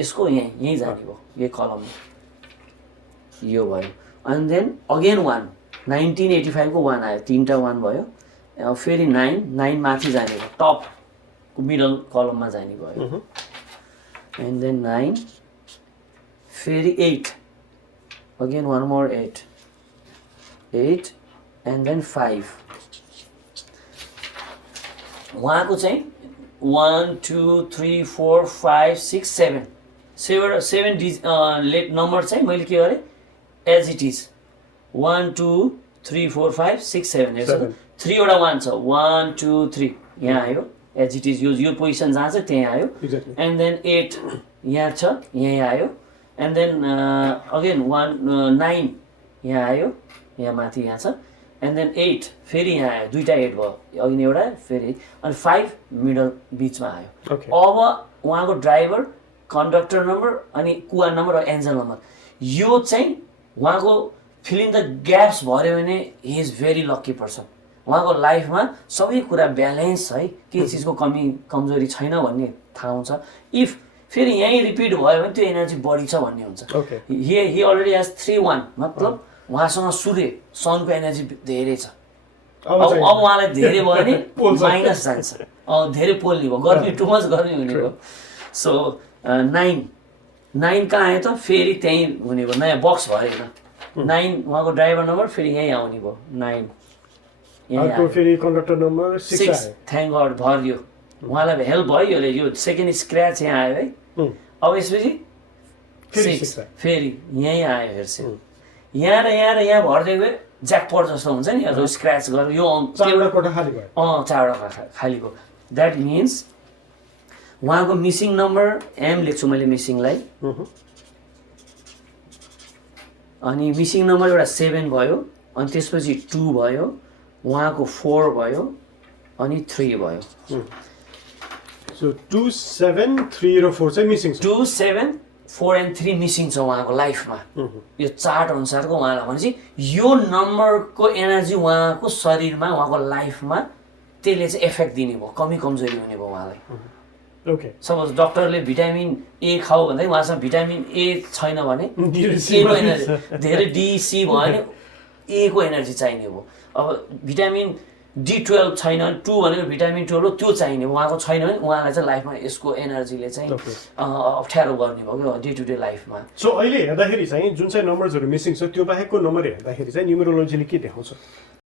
यसको यहीँ जाने भयो यही कलममा यो भयो अनि देन अगेन 1 1985 को 1 आयो तीनटा 1 भयो फेरि 9 माथि जाने भयो टपको मिडल कलममा जाने भयो एन्ड देन 9 फेरि 8 again one more 8 and then 5 उहाँको चाहिँ 1 2 3 4 5 6 7 लेट नम्बर चाहिँ मैले के गरेँ एज इट इज 1 2 3 4 5 6 7 हेर्छ 3 वटा 1 छ 1 2 3 यहाँ आयो एज इट इज यो पोजिसन जहाँ छ त्यहीँ आयो एन्ड देन 8 यहाँ छ यहीँ आयो एन्ड देन अगेन 9 यहाँ आयो यहाँ माथि यहाँ छ एन्ड देन 8 फेरि यहाँ आयो दुईवटा 8 भयो अघि एउटा फेरि अनि 5 मिडल बिचमा आयो अब उहाँको ड्राइभर कन्डक्टर नम्बर अनि कुवा नम्बर र एन्जल नम्बर यो चाहिँ उहाँको फिल इन द ग्याप्स भर्यो भने he is very lucky person उहाँको लाइफमा सबै कुरा ब्यालेन्स है केही चिजको कमी कमजोरी छैन भन्ने थाहा हुन्छ इफ फेरि यहीँ रिपिट भयो भने त्यो एनर्जी बढी छ भन्ने हुन्छ हि अलरेडी हेज 3-1 मतलब उहाँसँग सूर्य सनको एनर्जी धेरै छ अब उहाँलाई धेरै भयो भने माइनस जान्छ धेरै पोल्ने भयो गर्मी टु मच गर्मी हुने भयो सो 9 कहाँ आयो त फेरि त्यहीँ हुने भयो नयाँ बक्स भएन 9 उहाँको ड्राइभर नम्बर फेरि यहीँ आउने भयो 9 फेरि कन्डक्टर नम्बर 6 थ्याङ्क गड भरियो उहाँलाई हेल्प भयो यो सेकेन्ड स्क्रैच यहाँ आयो है अब यसपछि 6 फेरि यहीँ आयो हेर्छ यहाँ र यहाँ भर्दै गयो ज्याकपट जस्तो हुन्छ नि यो स्क्रैच गरेर यो चारवटा कोठा खाली भयो चारवटा खाली भयो द्याट मिन्स उहाँको मिसिङ नम्बर एम लेख्छु मैले मिसिङलाई अनि मिसिङ नम्बर एउटा 7 भयो अनि त्यसपछि 2 भयो उहाँको 4 भयो अनि 3 भयो सो 2 7 3 र 4 चाहिँ मिसिङ छ 2 7 4 and 3 मिसिङ छ उहाँको लाइफमा यो चार्ट अनुसारको उहाँलाई भनेपछि यो नम्बरको एनर्जी उहाँको शरीरमा उहाँको लाइफमा त्यसले चाहिँ इफेक्ट दिने भयो कमी कमजोरी हुने भयो उहाँलाई ओके सपोज डक्टरले भिटामिन ए खाऊ भन्दै उहाँसँग भिटामिन ए छैन भने ए को एनर्जी धेरै डी-सी भयो भने ए को एनर्जी चाहिने हो अब भिटामिन D12 छैन 2 भनेको भिटामिन 12 हो त्यो चाहिने उहाँको छैन भने उहाँलाई चाहिँ लाइफमा यसको एनर्जीले चाहिँ अप्ठ्यारो गर्ने भयो डे टु डे लाइफमा सो अहिले हेर्दाखेरि चाहिँ जुन चाहिँ नम्बर्सहरू मिसिङ छ त्यो बाहेकको नम्बर हेर्दाखेरि चाहिँ न्युमेरोलोजीले के देखाउँछ